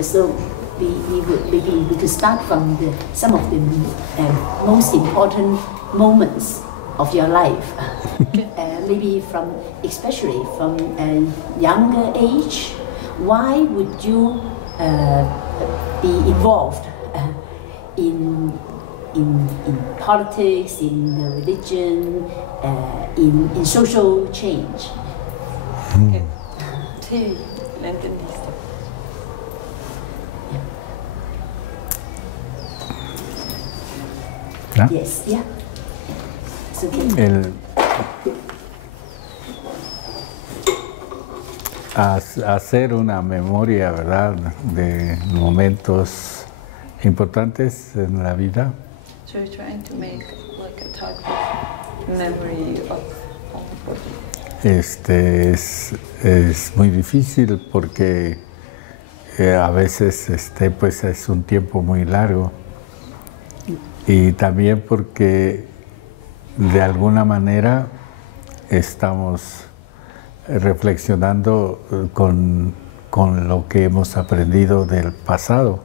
So maybe we could start from some of the most important moments of your life. Maybe especially from a younger age. Why would you be involved in politics, in religion, in social change? Okay. Sí, la entendiste. Yeah. Yes, yeah. It's okay. Hacer una memoria, ¿verdad?, de momentos importantes en la vida. So you're trying to make like a type of memory of Es muy difícil porque a veces pues es un tiempo muy largo, y también porque de alguna manera estamos reflexionando con lo que hemos aprendido del pasado,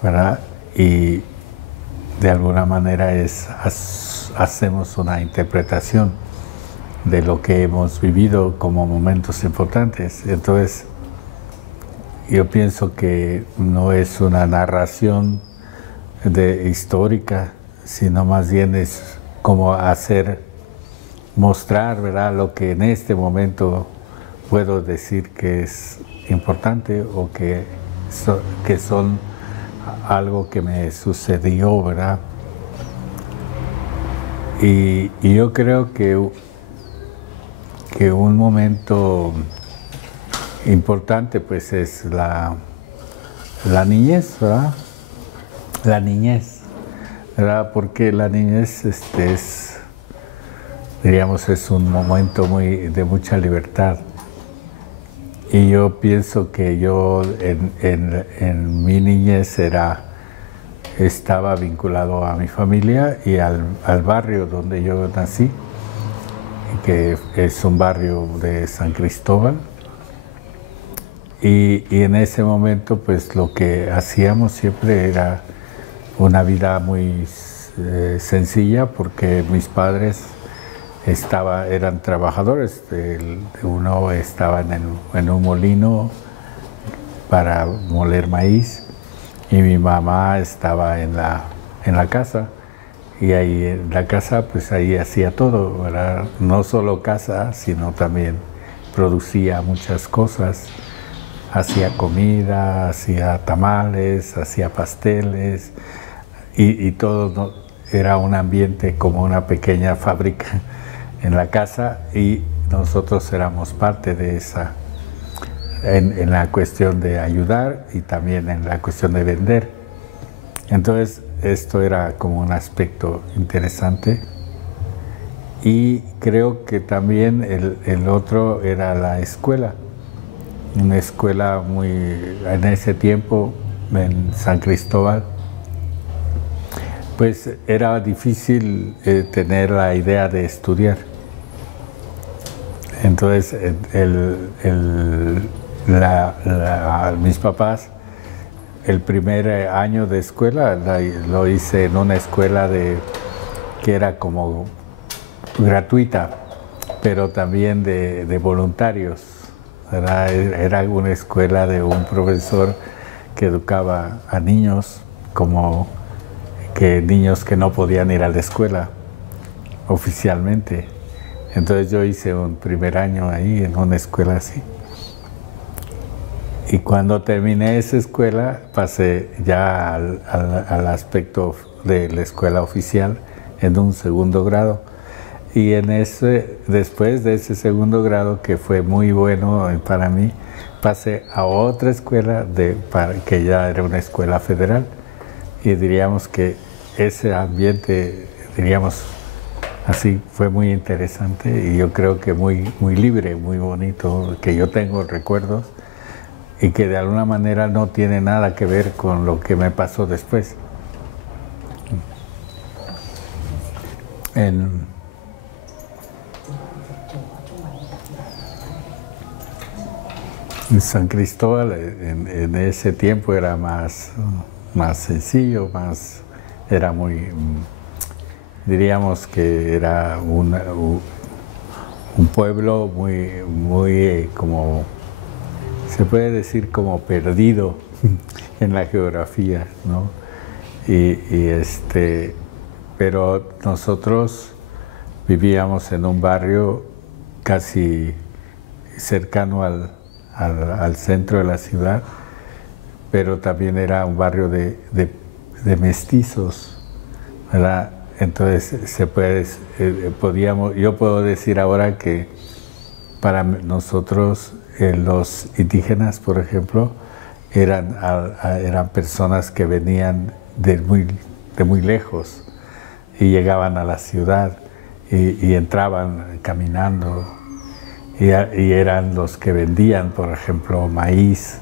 ¿verdad? Y de alguna manera hacemos una interpretación de lo que hemos vivido como momentos importantes. Entonces, yo pienso que no es una narración histórica, sino más bien es como mostrar, ¿verdad?, lo que en este momento puedo decir que es importante o que son algo que me sucedió, ¿verdad? Y yo creo que un momento importante pues es la niñez, ¿verdad? La niñez, ¿verdad? Porque la niñez diríamos, es un momento de mucha libertad. Y yo pienso que yo en mi niñez estaba vinculado a mi familia y al barrio donde yo nací, que es un barrio de San Cristóbal. Y en ese momento pues lo que hacíamos siempre era una vida muy sencilla, porque mis padres eran trabajadores. Uno estaba en un molino para moler maíz, y mi mamá estaba en la casa, y ahí en la casa pues ahí hacía todo, ¿verdad? No solo casa, sino también producía muchas cosas. Hacía comida, hacía tamales, hacía pasteles, y todo era un ambiente como una pequeña fábrica en la casa, y nosotros éramos parte de esa, en la cuestión de ayudar y también en la cuestión de vender. Entonces esto era como un aspecto interesante, y creo que también el otro era la escuela. Una escuela en ese tiempo en San Cristóbal, pues era difícil tener la idea de estudiar. Entonces mis papás, el primer año de escuela lo hice en una escuela que era como gratuita, pero también de voluntarios. Era una escuela de un profesor que educaba a niños, niños que no podían ir a la escuela oficialmente. Entonces yo hice un primer año ahí en una escuela así. Y cuando terminé esa escuela pasé ya al aspecto de la escuela oficial en un segundo grado. Y después de ese segundo grado, que fue muy bueno para mí, pasé a otra escuela que ya era una escuela federal. Y diríamos que ese ambiente, diríamos así, fue muy interesante, y yo creo que muy libre, muy bonito, que yo tengo recuerdos y que de alguna manera no tiene nada que ver con lo que me pasó después. San Cristóbal en ese tiempo era más sencillo, era muy, diríamos que era un pueblo muy como, se puede decir como perdido en la geografía, ¿no? Pero nosotros vivíamos en un barrio casi cercano al centro de la ciudad, pero también era un barrio de mestizos, ¿verdad? Entonces yo puedo decir ahora que para nosotros los indígenas, por ejemplo, eran personas que venían de muy lejos y llegaban a la ciudad y entraban caminando y eran los que vendían, por ejemplo, maíz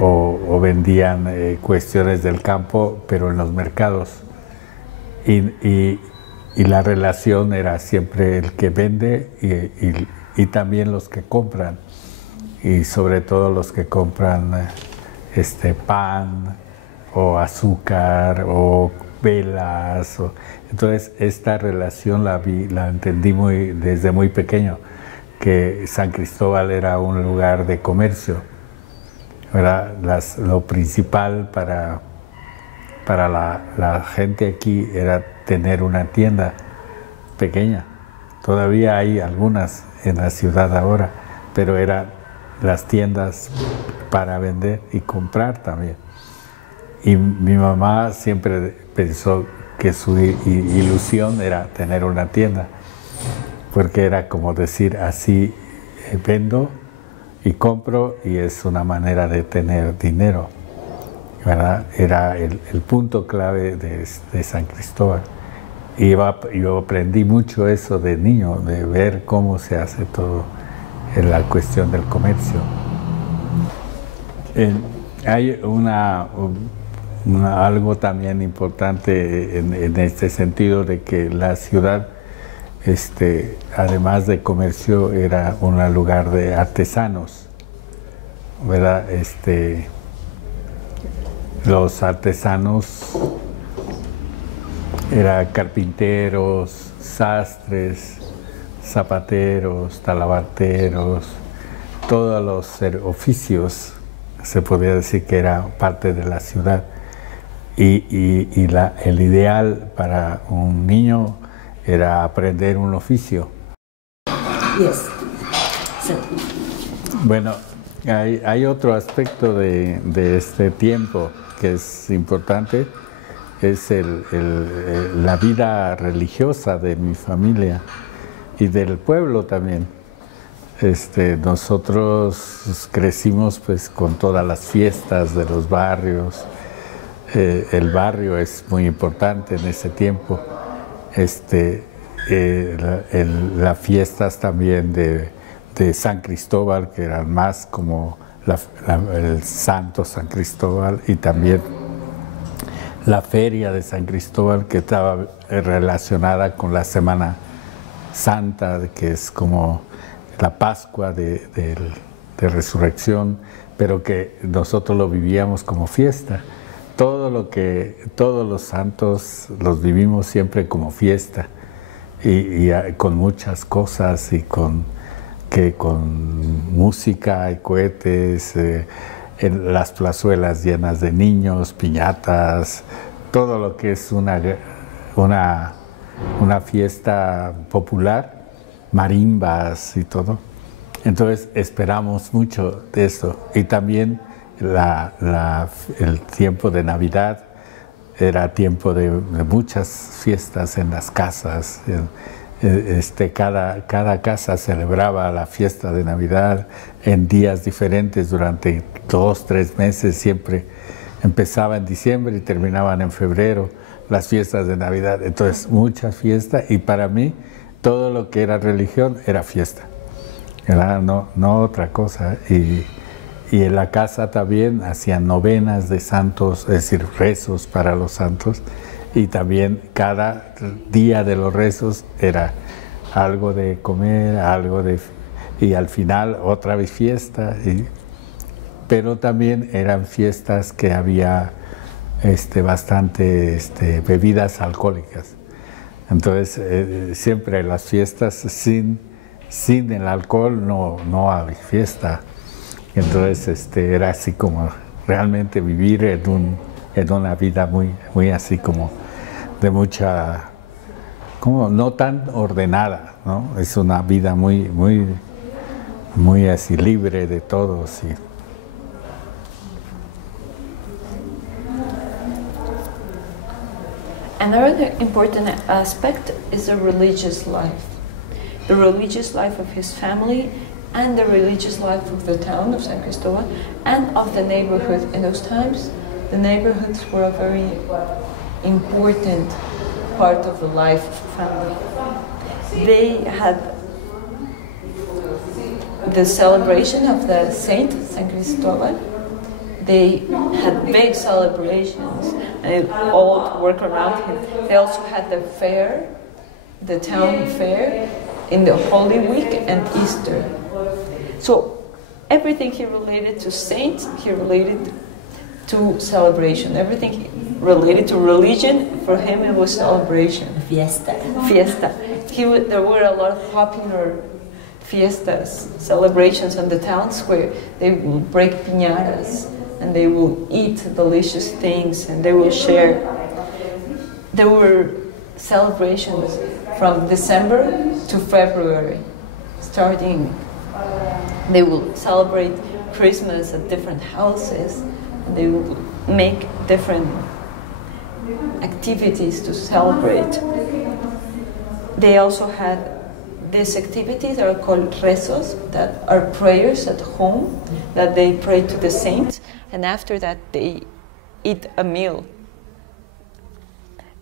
o vendían cuestiones del campo, pero en los mercados. Y la relación era siempre el que vende y también los que compran, y sobre todo los que compran pan o azúcar o velas. Entonces esta relación la entendí desde muy pequeño, que San Cristóbal era un lugar de comercio, ¿verdad? Lo principal para la gente aquí era tener una tienda pequeña. Todavía hay algunas en la ciudad ahora, pero eran las tiendas para vender y comprar también. Y mi mamá siempre pensó que su ilusión era tener una tienda, porque era como decir, así vendo y compro y es una manera de tener dinero, ¿verdad? Era el punto clave de San Cristóbal. Y yo aprendí mucho eso de niño, de ver cómo se hace todo en la cuestión del comercio. Hay algo también importante en este sentido, de que la ciudad, además de comercio, era un lugar de artesanos, ¿verdad? Los artesanos eran carpinteros, sastres, zapateros, talabarteros, todos los oficios, se podría decir que era parte de la ciudad. Y el ideal para un niño era aprender un oficio. Yes. So. Bueno, hay otro aspecto de este tiempo que es importante, es la vida religiosa de mi familia y del pueblo también. Nosotros crecimos pues con todas las fiestas de los barrios. El barrio es muy importante en ese tiempo. Las fiestas también de San Cristóbal, que eran más como el Santo San Cristóbal, y también la feria de San Cristóbal, que estaba relacionada con la Semana Santa, que es como la Pascua de Resurrección, pero que nosotros lo vivíamos como fiesta. Todos los santos los vivimos siempre como fiesta, y con muchas cosas, y con música y cohetes, en las plazuelas llenas de niños, piñatas, todo lo que es una fiesta popular, marimbas y todo. Entonces esperamos mucho de eso. Y también el tiempo de Navidad era tiempo de muchas fiestas en las casas. Cada casa celebraba la fiesta de Navidad en días diferentes durante 2, 3 meses. Siempre empezaba en diciembre y terminaban en febrero las fiestas de Navidad. Entonces, mucha fiesta, y para mí todo lo que era religión era fiesta, ¿verdad? No otra cosa. Y en la casa también hacían novenas de santos, es decir, rezos para los santos, y también cada día de los rezos era algo de comer, y al final otra vez fiesta. pero también eran fiestas que había bastante bebidas alcohólicas. Entonces, siempre las fiestas sin el alcohol no hay fiesta. Entonces, era así como realmente vivir en una vida muy así como de mucha, como no tan ordenada, ¿no? Es una vida muy así libre de todo, sí. Another important aspect is the religious life. The religious life of his family and the religious life of the town of San Cristóbal and of the neighborhood. In those times, the neighborhoods were a very important part of the life of the family. They had the celebration of the saint, San Cristóbal. They had big celebrations and all work around him. They also had the fair, the town fair, in the Holy Week and Easter. So everything he related to saints, he related to celebration. Everything related to religion, for him it was celebration. Fiesta. Fiesta. There were a lot of popular fiestas, celebrations in the town square. They will break piñatas and they will eat delicious things and they will share. There were celebrations from December to February, starting. They will celebrate Christmas at different houses and they will make different activities to celebrate. They also had these activities that are called rezos, that are prayers at home, that they pray to the saints, and after that they eat a meal.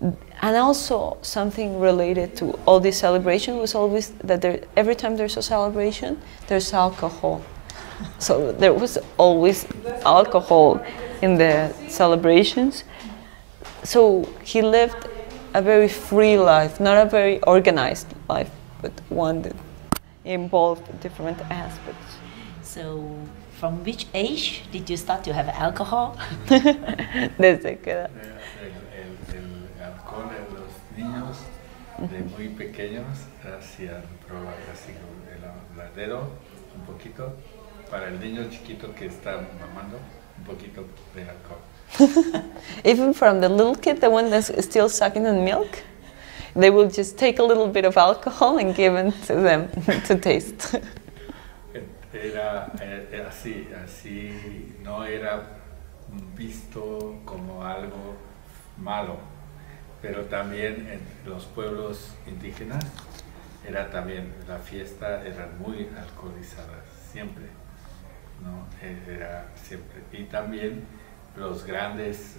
And also something related to all this celebration was always that every time there's a celebration, there's alcohol. So there was always alcohol in the celebrations. So he lived a very free life, not a very organized life, but one that involved different aspects. So, from which age did you start to have alcohol? Desde que edad. El alcohol en los niños de muy pequeños hacían probar así el dedo un poquito para el niño chiquito que está mamando un poquito de alcohol. Even from the little kid, the one that's still sucking on milk, they will just take a little bit of alcohol and give it to them to taste. Era así, no era visto como algo malo, pero también en los pueblos indígenas era también, la fiesta era muy alcoholizada, siempre, ¿no? Era siempre, y también los grandes,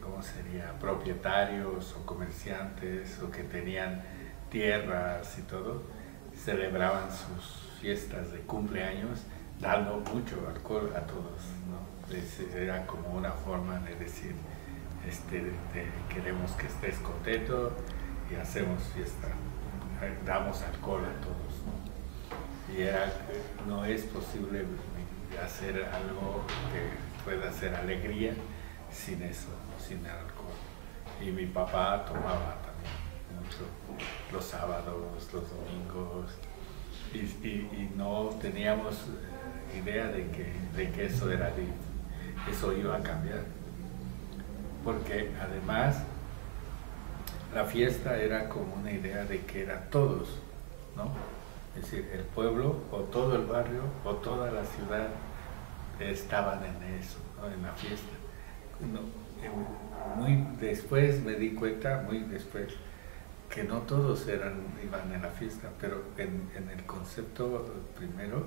¿cómo sería? Propietarios o comerciantes o que tenían tierras y todo, celebraban sus fiestas de cumpleaños dando mucho alcohol a todos, ¿no? Era como una forma de decir, queremos que estés contento y hacemos fiesta, damos alcohol a todos, ¿no? Y no es posible hacer algo que pueda hacer alegría sin eso, sin el alcohol. Y mi papá tomaba también mucho los sábados, los domingos, y no teníamos idea de que eso iba a cambiar, porque además la fiesta era como una idea de que era todos, ¿no? Es decir, el pueblo o todo el barrio o toda la ciudad estaban en eso, ¿no? En la fiesta. Muy después me di cuenta, que no todos iban en la fiesta, pero en el concepto primero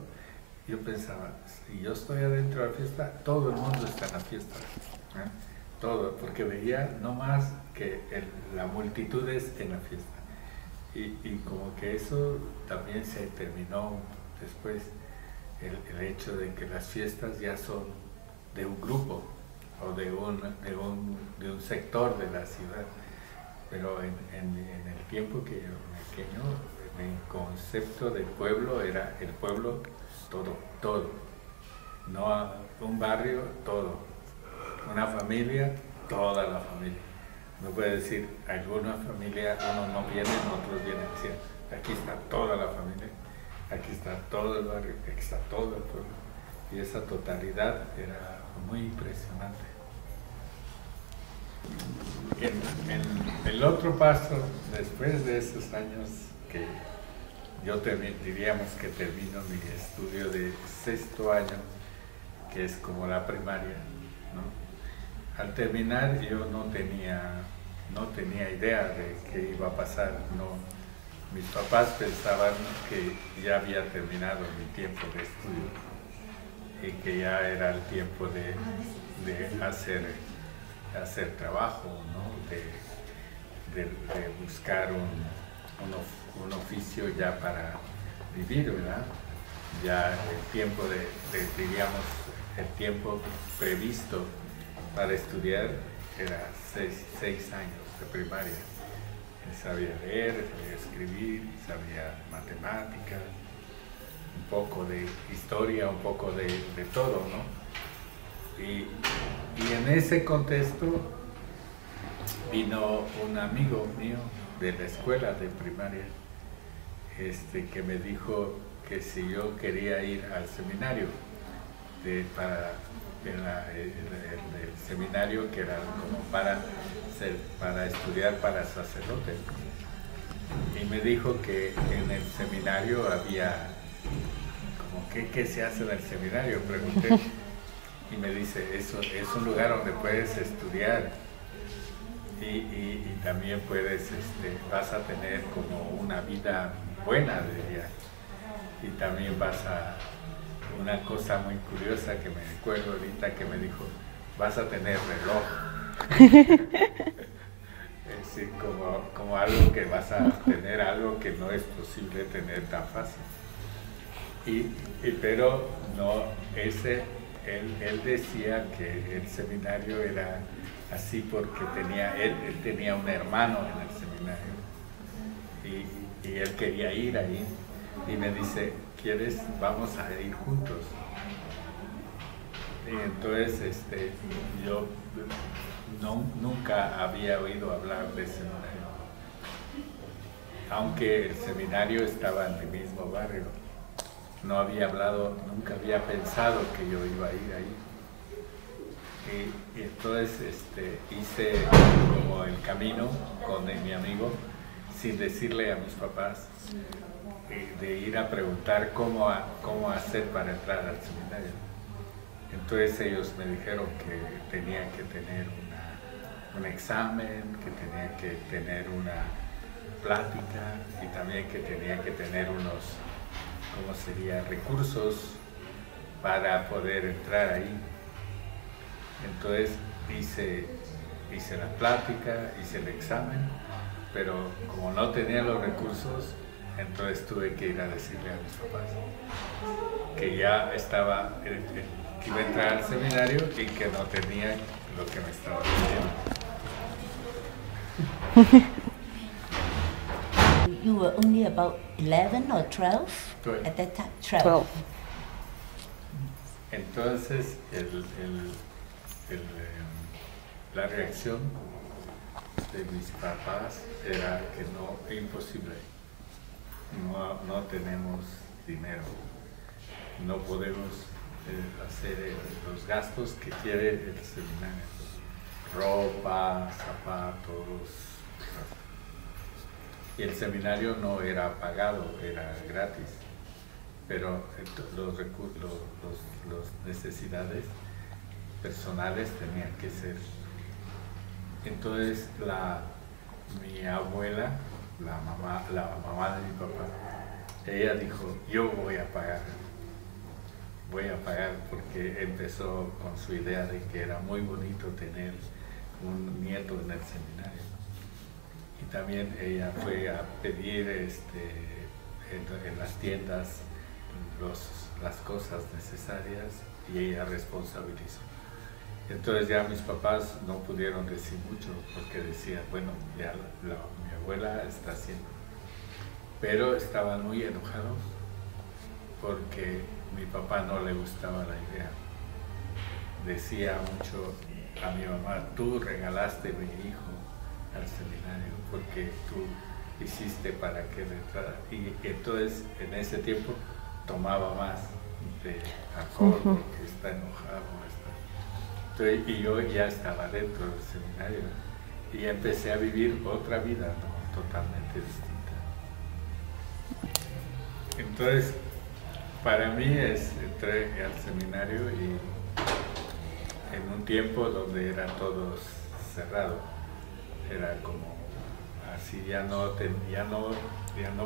yo pensaba, si yo estoy adentro de la fiesta, todo el mundo está en la fiesta, ¿eh? Todo, porque veía no más que la multitud es en la fiesta. Y como que eso también se terminó después, el hecho de que las fiestas ya son de un grupo o de un sector de la ciudad. Pero en el tiempo que yo pequeño, el concepto del pueblo era el pueblo, todo un barrio, todo. Una familia, toda la familia. No puede decir, alguna familia, unos no vienen, otros vienen. Decir, aquí está toda la familia, aquí está todo el barrio, aquí está todo el pueblo. Y esa totalidad era muy impresionante. En el otro paso, después de esos años que diríamos que termino mi estudio de sexto año, que es como la primaria, ¿no? Al terminar yo no tenía idea de qué iba a pasar. No, mis papás pensaban que ya había terminado mi tiempo de estudio y que ya era el tiempo de hacer trabajo, ¿no? de buscar un oficio ya para vivir, ¿verdad? Ya el tiempo diríamos, el tiempo previsto para estudiar era 6 años de primaria. Sabía leer, sabía escribir, sabía matemáticas, un poco de historia, un poco de todo, ¿no? Y en ese contexto vino un amigo mío de la escuela de primaria, que me dijo que si yo quería ir al seminario, el seminario que era como para estudiar para sacerdote. Y me dijo que en el seminario había, como, ¿qué se hace en el seminario? Pregunté. Y me dice, eso es un lugar donde puedes estudiar y también vas a tener como una vida buena, diría. Y también una cosa muy curiosa que me recuerdo ahorita que me dijo, vas a tener reloj. Es decir, como algo que vas a tener, algo que no es posible tener tan fácil. Pero no, él decía que el seminario era así porque él tenía un hermano en el seminario y él quería ir ahí y me dice, ¿quieres? Vamos a ir juntos. Y entonces yo nunca había oído hablar de seminario, aunque el seminario estaba en mi mismo barrio. No había nunca había pensado que yo iba a ir ahí. Y entonces hice como el camino con mi amigo, sin decirle a mis papás, de ir a preguntar cómo hacer para entrar al seminario. Entonces ellos me dijeron que tenía que tener un examen, que tenía que tener una plática y también que tenía que tener unos, ¿cómo sería?, recursos para poder entrar ahí. Entonces hice la plática, hice el examen, pero como no tenía los recursos, entonces tuve que ir a decirle a mis papás que ya que iba a entrar al seminario y que no tenía lo que me estaba diciendo. You were only about 11 or 12 at that time? 12. Entonces, la reacción de mis papás era que no, imposible, no tenemos dinero, no podemos hacer los gastos que quiere el seminario, ropa, zapatos. Y el seminario no era pagado, era gratis, pero las necesidades personales tenían que ser. Entonces mi abuela, la mamá de mi papá, ella dijo, yo voy a pagar porque empezó con su idea de que era muy bonito tener un nieto en el seminario. Y también ella fue a pedir en las tiendas las cosas necesarias y ella responsabilizó. Entonces ya mis papás no pudieron decir mucho porque decían, bueno, ya mi abuela está haciendo. Pero estaban muy enojados porque mi papá no le gustaba la idea. decía mucho a mi mamá, tú regalaste mi hijo al seminario porque tú hiciste para que le entrara. Y entonces en ese tiempo tomaba más de alcohol porque está enojado. Entonces, y yo ya estaba dentro del seminario y empecé a vivir otra vida, ¿no? Totalmente distinta. Entonces, para mí entré al seminario y en un tiempo donde era todo cerrado, era como así, ya no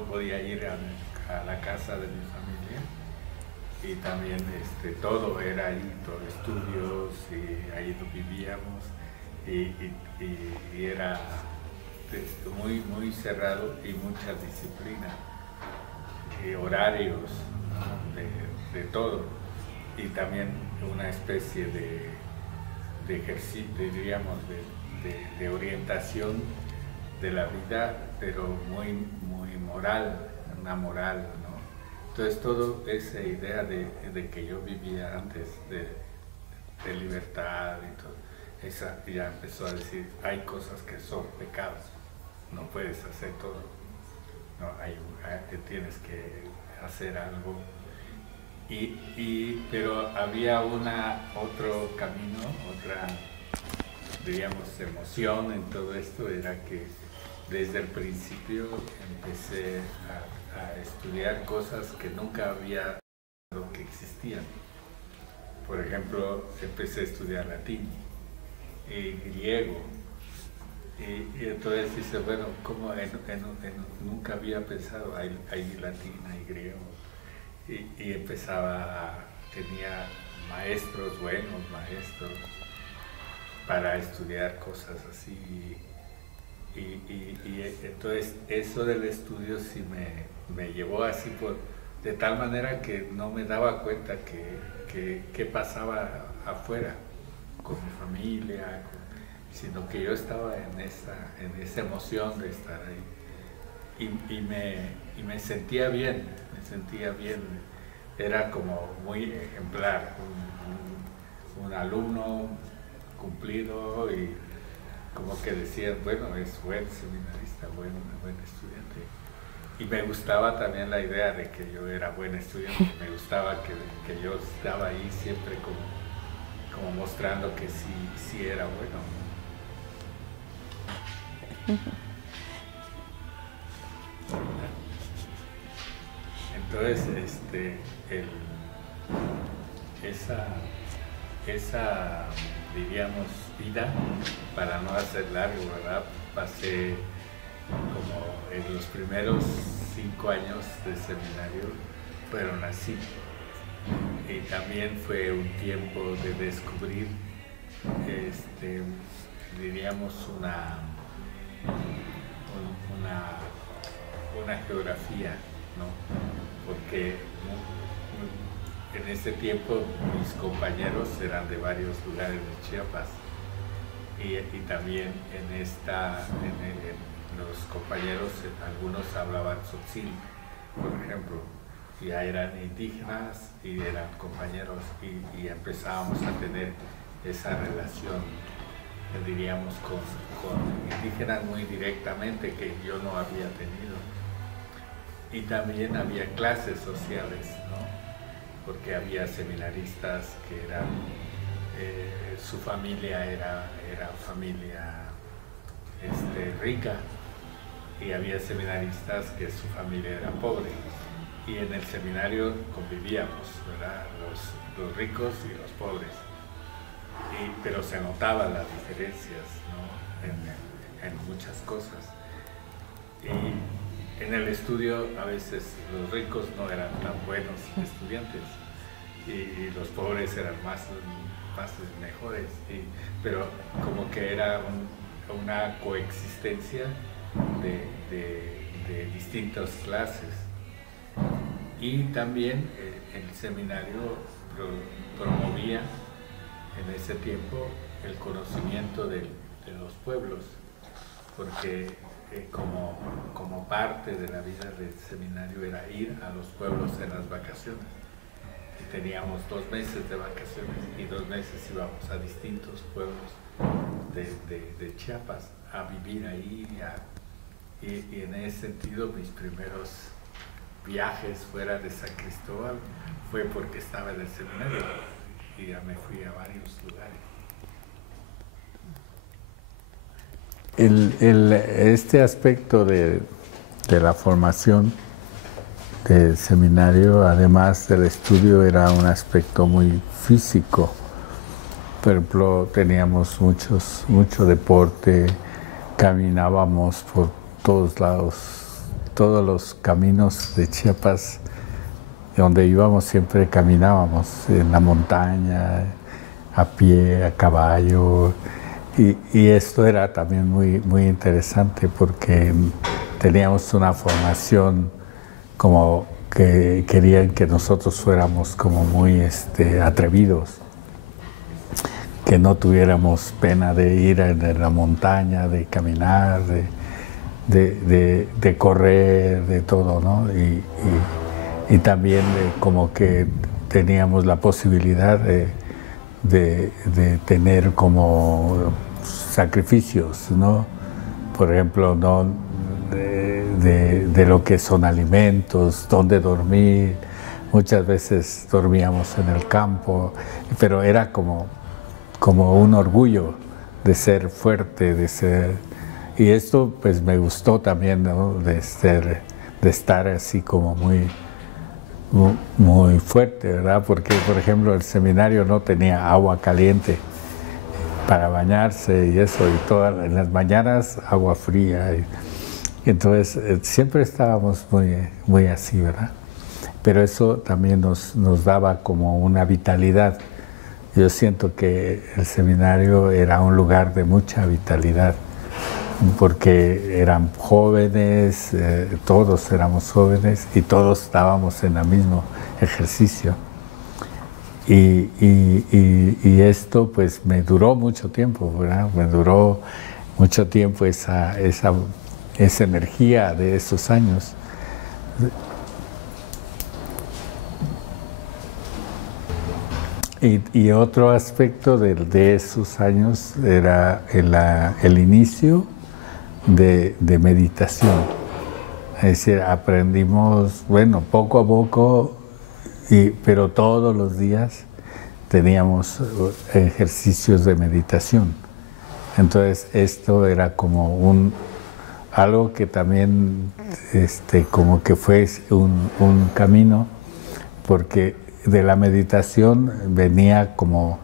podía ir a la casa de mi familia y también todo era ahí, todo estudios y ahí vivíamos y era muy cerrado y mucha disciplina y horarios, ¿no? de todo y también una especie de ejercicio, diríamos, de orientación de la vida, pero muy moral, una moral, ¿no? Entonces toda esa idea de que yo vivía antes de libertad y todo, esa ya empezó a decir, hay cosas que son pecados, no puedes hacer todo, no, tienes que hacer algo. Pero había otro camino, otra, diríamos, emoción en todo esto, era que desde el principio empecé a estudiar cosas que nunca había sabido que existían. Por ejemplo, empecé a estudiar latín y griego. Y entonces dice, bueno, ¿cómo nunca había pensado, hay latín, hay griego? Y tenía buenos maestros para estudiar cosas así. Y entonces eso del estudio sí me llevó así de tal manera que no me daba cuenta que pasaba afuera con mi familia, sino que yo estaba en esa emoción de estar ahí. Y me sentía bien, era como muy ejemplar, un alumno cumplido y como que decían, bueno, es buen seminarista, buen estudiante. Y me gustaba también la idea de que yo era buen estudiante, me gustaba que yo estaba ahí siempre como mostrando que sí era bueno. Entonces, esa, diríamos, vida, para no hacer largo, ¿verdad? Pasé como en los primeros 5 años de seminario fueron así. Y también fue un tiempo de descubrir, diríamos, una geografía, ¿no? Porque en ese tiempo mis compañeros eran de varios lugares de Chiapas y también los compañeros, algunos hablaban tzotzil, por ejemplo, ya eran indígenas y eran compañeros y empezábamos a tener esa relación, diríamos, con indígenas muy directamente que yo no había tenido. Y también había clases sociales, ¿no? Porque había seminaristas que eran, su familia era familia rica y había seminaristas que su familia era pobre. Y en el seminario convivíamos, ¿verdad? Los ricos y los pobres. Pero se notaban las diferencias, ¿no? En muchas cosas. Y en el estudio a veces los ricos no eran tan buenos estudiantes y los pobres eran más mejores, pero como que era una coexistencia de distintas clases. Y también el seminario promovía en ese tiempo el conocimiento de los pueblos, porque como parte de la vida del seminario era ir a los pueblos en las vacaciones. Y teníamos 2 meses de vacaciones y 2 meses íbamos a distintos pueblos de Chiapas a vivir ahí. Y en ese sentido mis primeros viajes fuera de San Cristóbal fue porque estaba en el seminario y ya me fui a varios lugares. Este aspecto de la formación del seminario, además del estudio, era un aspecto muy físico. Por ejemplo, teníamos mucho deporte, caminábamos por todos lados, todos los caminos de Chiapas, donde íbamos siempre caminábamos, en la montaña, a pie, a caballo. Y esto era también muy interesante porque teníamos una formación como que querían que nosotros fuéramos como muy atrevidos, que no tuviéramos pena de ir en la montaña, de caminar, de correr, de todo, ¿no? Y también como que teníamos la posibilidad de tener como sacrificios, ¿no? Por ejemplo, ¿no? de lo que son alimentos, dónde dormir. Muchas veces dormíamos en el campo, pero era como un orgullo de ser fuerte, de ser... Y esto pues me gustó también, ¿no? de estar así como muy fuerte, ¿verdad? Porque, por ejemplo, el seminario no tenía agua caliente para bañarse y eso, y en las mañanas agua fría. Y entonces siempre estábamos muy así, ¿verdad? Pero eso también nos daba como una vitalidad. Yo siento que el seminario era un lugar de mucha vitalidad, porque eran jóvenes, todos éramos jóvenes y todos estábamos en el mismo ejercicio. Y esto pues me duró mucho tiempo, ¿verdad? Me duró mucho tiempo esa energía de esos años. Y otro aspecto de esos años era el inicio de meditación. Es decir, aprendimos, bueno, poco a poco, pero todos los días teníamos ejercicios de meditación. Entonces esto era como algo que también como que fue un camino, porque de la meditación venía como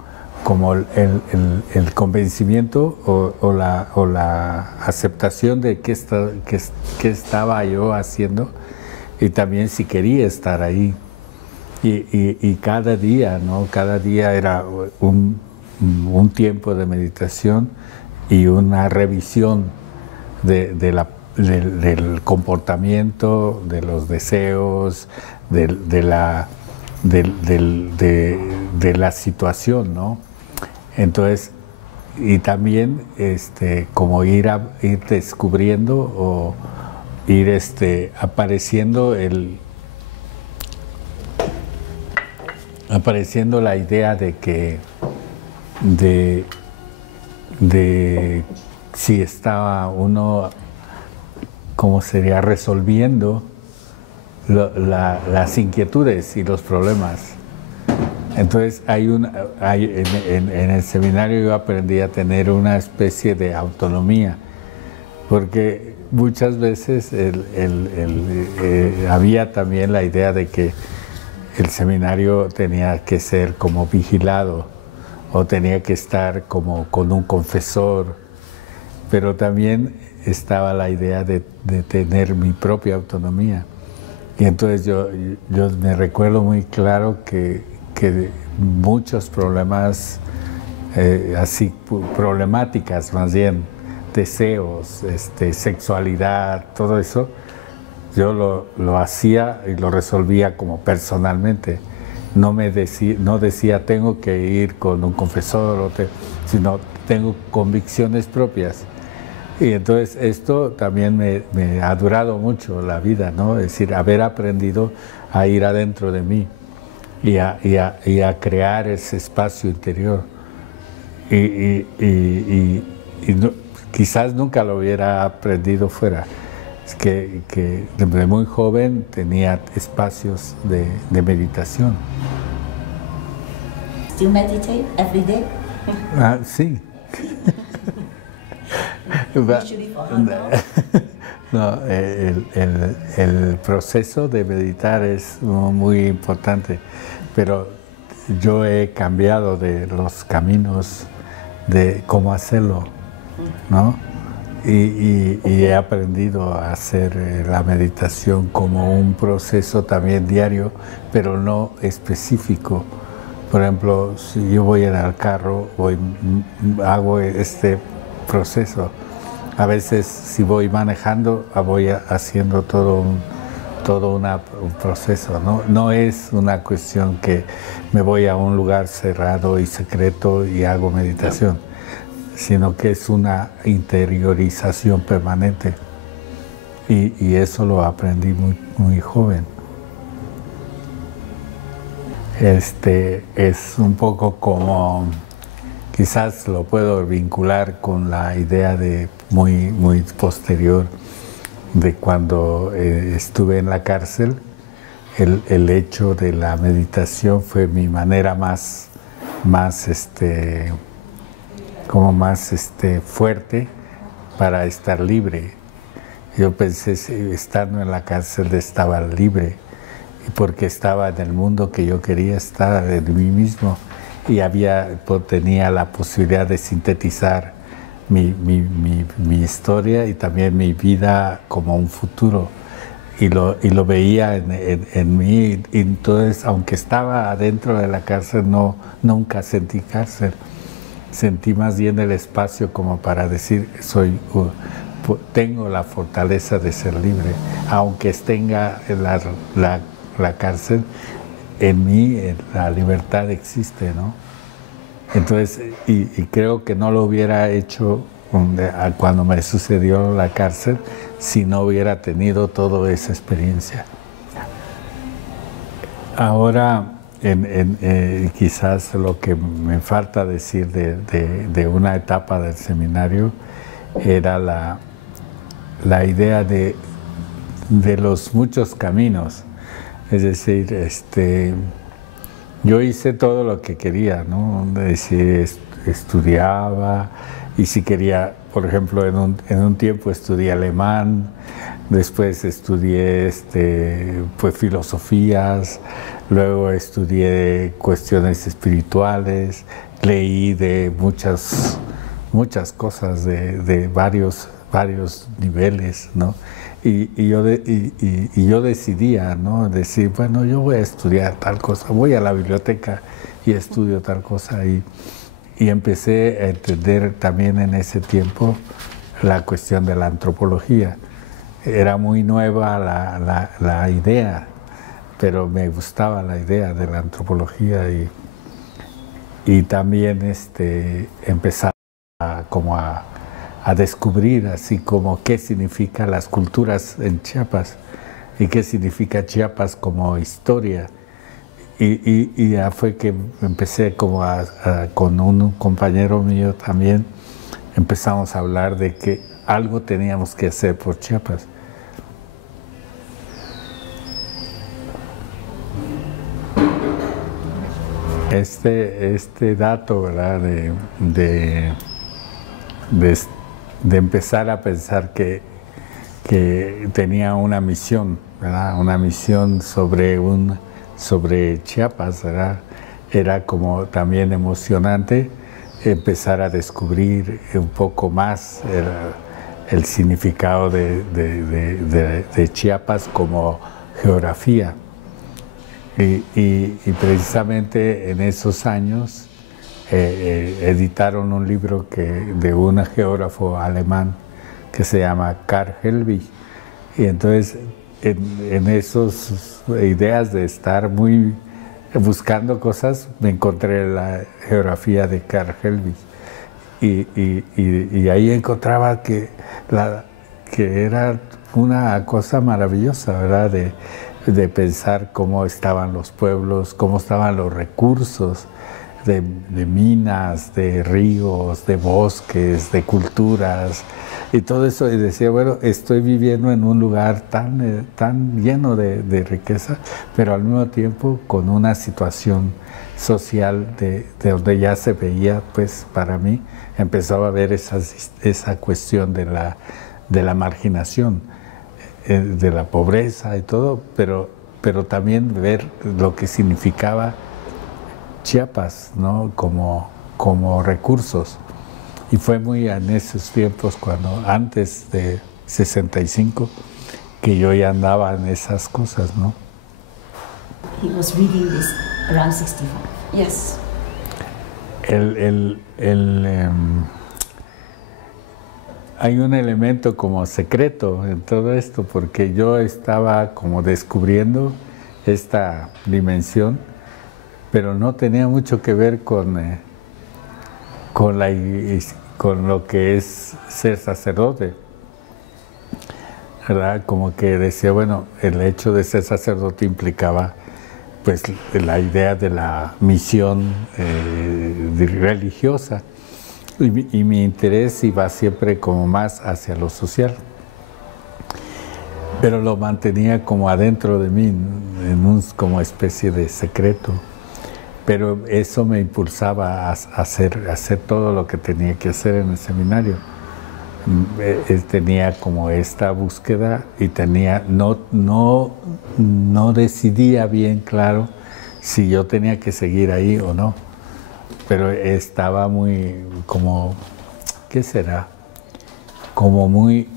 el convencimiento o la aceptación de qué estaba yo haciendo y también si quería estar ahí. Y cada día, ¿no? Cada día era un tiempo de meditación y una revisión del comportamiento, de los deseos, de la situación, ¿no? Entonces, y también como ir descubriendo o ir apareciendo la idea de si estaba uno, ¿cómo sería?, resolviendo las inquietudes y los problemas. Entonces en el seminario yo aprendí a tener una especie de autonomía, porque muchas veces había también la idea de que el seminario tenía que ser como vigilado o tenía que estar como con un confesor, pero también estaba la idea de tener mi propia autonomía. Y entonces yo me recuerdo muy claro que muchos problemas, problemáticas más bien, deseos, sexualidad, todo eso, yo lo hacía y lo resolvía como personalmente. No decía tengo que ir con un confesor, sino tengo convicciones propias. Y entonces esto también me ha durado mucho la vida, ¿no? Es decir, haber aprendido a ir adentro de mí y a crear ese espacio interior. Y quizás nunca lo hubiera aprendido fuera. Es que desde muy joven tenía espacios de meditación. Still meditate every day? Sí. Usually for how long? No, el proceso de meditar es muy importante, pero yo he cambiado de los caminos de cómo hacerlo, ¿no? Y he aprendido a hacer la meditación como un proceso también diario, pero no específico. Por ejemplo, si yo voy en el carro, hago este proceso. A veces, si voy manejando, voy haciendo todo un proceso, ¿no? No es una cuestión que me voy a un lugar cerrado y secreto y hago meditación, sino que es una interiorización permanente. Y eso lo aprendí muy joven. Es un poco como, quizás lo puedo vincular con la idea de muy posterior de cuando estuve en la cárcel. El hecho de la meditación fue mi manera más fuerte para estar libre. Yo pensé, estando en la cárcel, estaba libre, porque estaba en el mundo que yo quería estar, en mí mismo, y tenía la posibilidad de sintetizar mi historia y también mi vida como un futuro. Y lo veía en mí, y entonces, aunque estaba adentro de la cárcel, nunca sentí cárcel. Sentí más bien el espacio como para decir, tengo la fortaleza de ser libre, aunque tenga la cárcel, en mí la libertad existe, ¿no? Entonces, y creo que no lo hubiera hecho cuando me sucedió la cárcel si no hubiera tenido toda esa experiencia. Ahora, quizás lo que me falta decir de una etapa del seminario era la idea de los muchos caminos. Es decir, yo hice todo lo que quería, ¿no? Es decir, estudiaba, y si quería, por ejemplo, en un tiempo estudié alemán, después estudié pues, filosofías, luego estudié cuestiones espirituales, leí de muchas cosas de varios niveles, ¿no? Y yo decidía, ¿no? Decir, bueno, yo voy a estudiar tal cosa, voy a la biblioteca y estudio tal cosa. Y empecé a entender también en ese tiempo la cuestión de la antropología. Era muy nueva la idea, pero me gustaba la idea de la antropología, y también empezar a descubrir así como qué significa las culturas en Chiapas y qué significa Chiapas como historia. Y ya fue que empecé como con un compañero mío también, empezamos a hablar de que algo teníamos que hacer por Chiapas. Este dato, ¿verdad? De empezar a pensar que tenía una misión, ¿verdad? Una misión sobre Chiapas, ¿verdad? Era como también emocionante empezar a descubrir un poco más el significado de Chiapas como geografía. Y precisamente en esos años editaron un libro de un geógrafo alemán que se llama Karl Helbig. Y entonces en esas ideas de estar buscando cosas, me encontré la geografía de Karl Helbig. Y ahí encontraba que era una cosa maravillosa, ¿verdad? de pensar cómo estaban los pueblos, cómo estaban los recursos de minas, de ríos, de bosques, de culturas y todo eso. Y decía, bueno, estoy viviendo en un lugar tan lleno de riqueza, pero al mismo tiempo con una situación social de donde ya se veía, pues para mí empezaba a ver esa cuestión de la marginación, de la pobreza y todo, pero también ver lo que significaba Chiapas, ¿no? como recursos. Y fue muy en esos tiempos, antes de 65, que yo ya andaba en esas cosas, ¿no? He was reading this around 65. Yes. Hay un elemento como secreto en todo esto, porque yo estaba como descubriendo esta dimensión, pero no tenía mucho que ver con lo que es ser sacerdote, ¿verdad? Como que decía, bueno, el hecho de ser sacerdote implicaba pues la idea de la misión religiosa, y mi interés iba siempre como más hacia lo social, pero lo mantenía como adentro de mí, como especie de secreto. Pero eso me impulsaba a hacer todo lo que tenía que hacer en el seminario. Tenía como esta búsqueda y no decidía bien claro si yo tenía que seguir ahí o no. Pero estaba muy como, ¿qué será? Como muy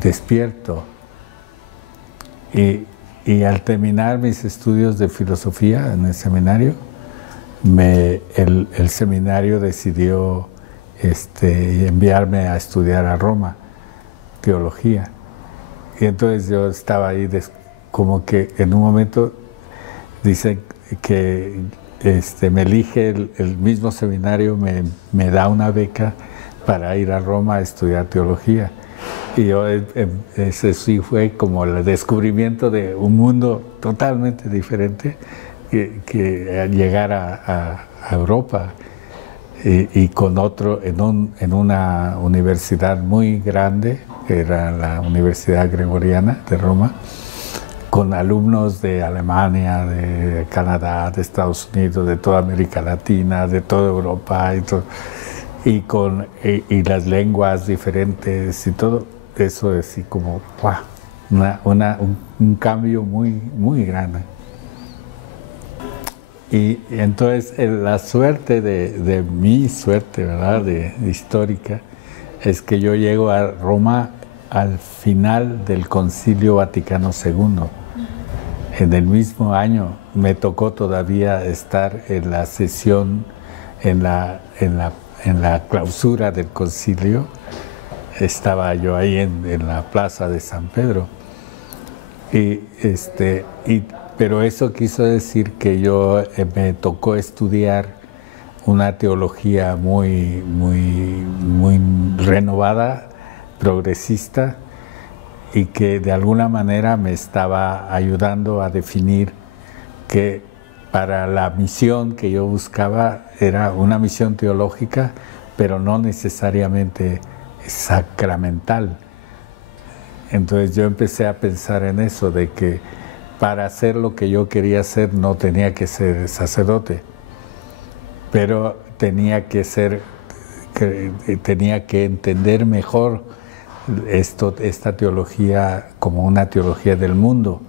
despierto. Y al terminar mis estudios de filosofía en el seminario, el seminario decidió enviarme a estudiar a Roma, teología. Y entonces yo estaba ahí, como que en un momento dicen que me elige el mismo seminario, me da una beca para ir a Roma a estudiar teología. Y yo, ese sí fue como el descubrimiento de un mundo totalmente diferente, que llegar a Europa y con otro, en una universidad muy grande, que era la Universidad Gregoriana de Roma, con alumnos de Alemania, de Canadá, de Estados Unidos, de toda América Latina, de toda Europa y las lenguas diferentes y todo. Eso es así como ¡wow! Un cambio muy grande. Y entonces la suerte de mi suerte, ¿verdad?, de histórica, es que yo llego a Roma al final del Concilio Vaticano II. En el mismo año me tocó todavía estar en la sesión, en la clausura del concilio. Estaba yo ahí en la plaza de San Pedro. Pero eso quiso decir que me tocó estudiar una teología muy renovada, progresista, y que de alguna manera me estaba ayudando a definir que para la misión que yo buscaba era una misión teológica, pero no necesariamente sacramental. Entonces yo empecé a pensar en eso, de que para hacer lo que yo quería hacer no tenía que ser sacerdote, pero tenía que entender mejor esta teología como una teología del mundo,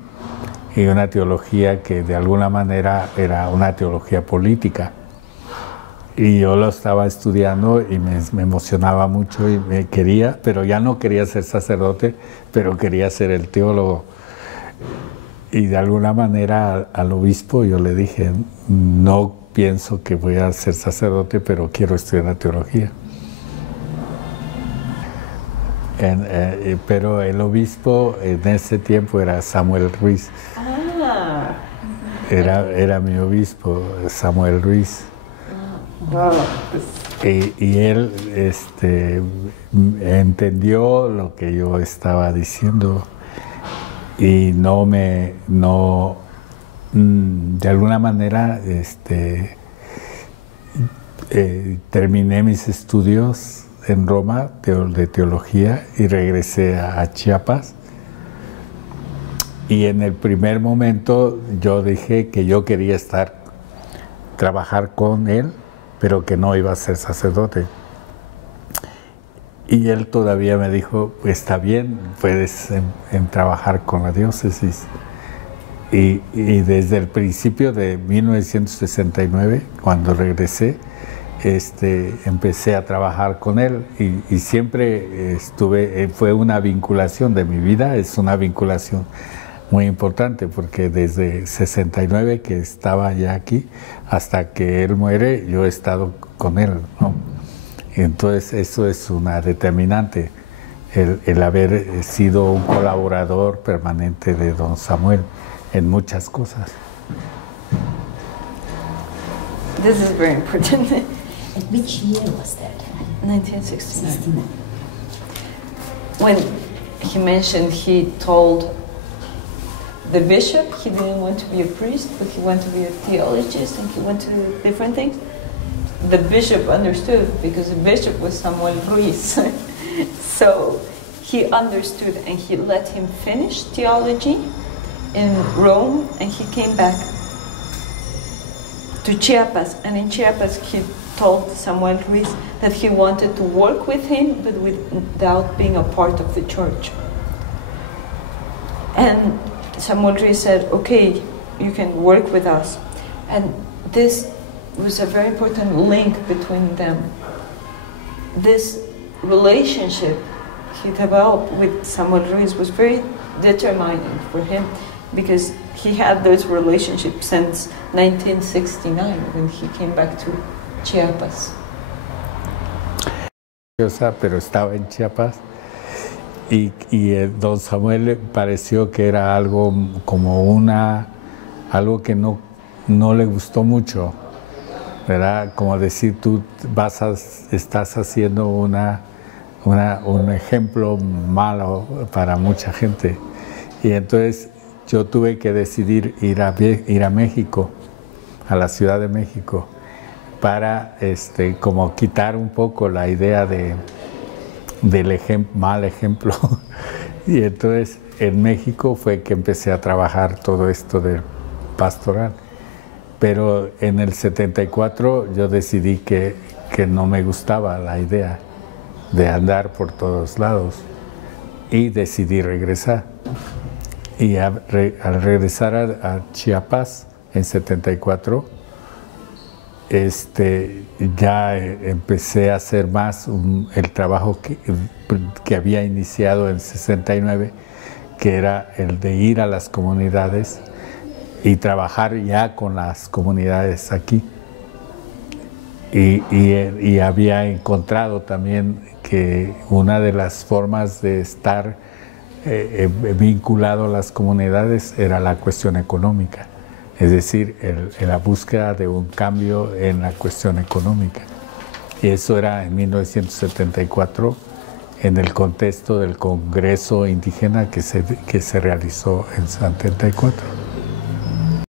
y una teología que de alguna manera era una teología política. Y yo lo estaba estudiando y me emocionaba mucho y pero ya no quería ser sacerdote, pero quería ser el teólogo. Y de alguna manera al obispo yo le dije, no pienso que voy a ser sacerdote, pero quiero estudiar la teología. Pero el obispo en ese tiempo era Samuel Ruiz. Ah. Era mi obispo, Samuel Ruiz. Wow. Y él entendió lo que yo estaba diciendo y de alguna manera terminé mis estudios en Roma de teología y regresé a Chiapas. Y en el primer momento yo dije que yo quería trabajar con él, pero que no iba a ser sacerdote. Y él todavía me dijo, pues está bien, puedes trabajar con la diócesis. Y desde el principio de 1969, cuando regresé, empecé a trabajar con él y siempre fue una vinculación de mi vida, es una vinculación muy importante porque desde 69 que estaba ya aquí hasta que él muere, yo he estado con él, ¿no? Entonces eso es una determinante, el haber sido un colaborador permanente de don Samuel en muchas cosas. This is very important. And which year was that? 1969. When he mentioned, he told the bishop he didn't want to be a priest, but he wanted to be a theologist, and he went to different things. The bishop understood because the bishop was Samuel Ruiz. So he understood and he let him finish theology in Rome, and he came back to Chiapas. And in Chiapas, he told Samuel Ruiz that he wanted to work with him, but without being a part of the church. And Samuel Ruiz said, okay, you can work with us. And this was a very important link between them. This relationship he developed with Samuel Ruiz was very determining for him because he had those relationships since 1969 when he came back to Chiapas. Pero estaba en Chiapas y don Samuel pareció que era algo como algo que no le gustó mucho, ¿verdad? Como decir, tú estás haciendo un ejemplo malo para mucha gente. Y entonces yo tuve que decidir ir a México, a la Ciudad de México, para como quitar un poco la idea del mal ejemplo. Y entonces en México fue que empecé a trabajar todo esto de pastoral. Pero en el 74 yo decidí que no me gustaba la idea de andar por todos lados y decidí regresar. Y al regresar a Chiapas en 74, ya empecé a hacer más el trabajo que había iniciado en 69, que era el de ir a las comunidades y trabajar ya con las comunidades aquí. Y había encontrado también que una de las formas de estar vinculado a las comunidades era la cuestión económica, es decir, la búsqueda de un cambio en la cuestión económica. Y eso era en 1974, en el contexto del Congreso Indígena que se realizó en 74.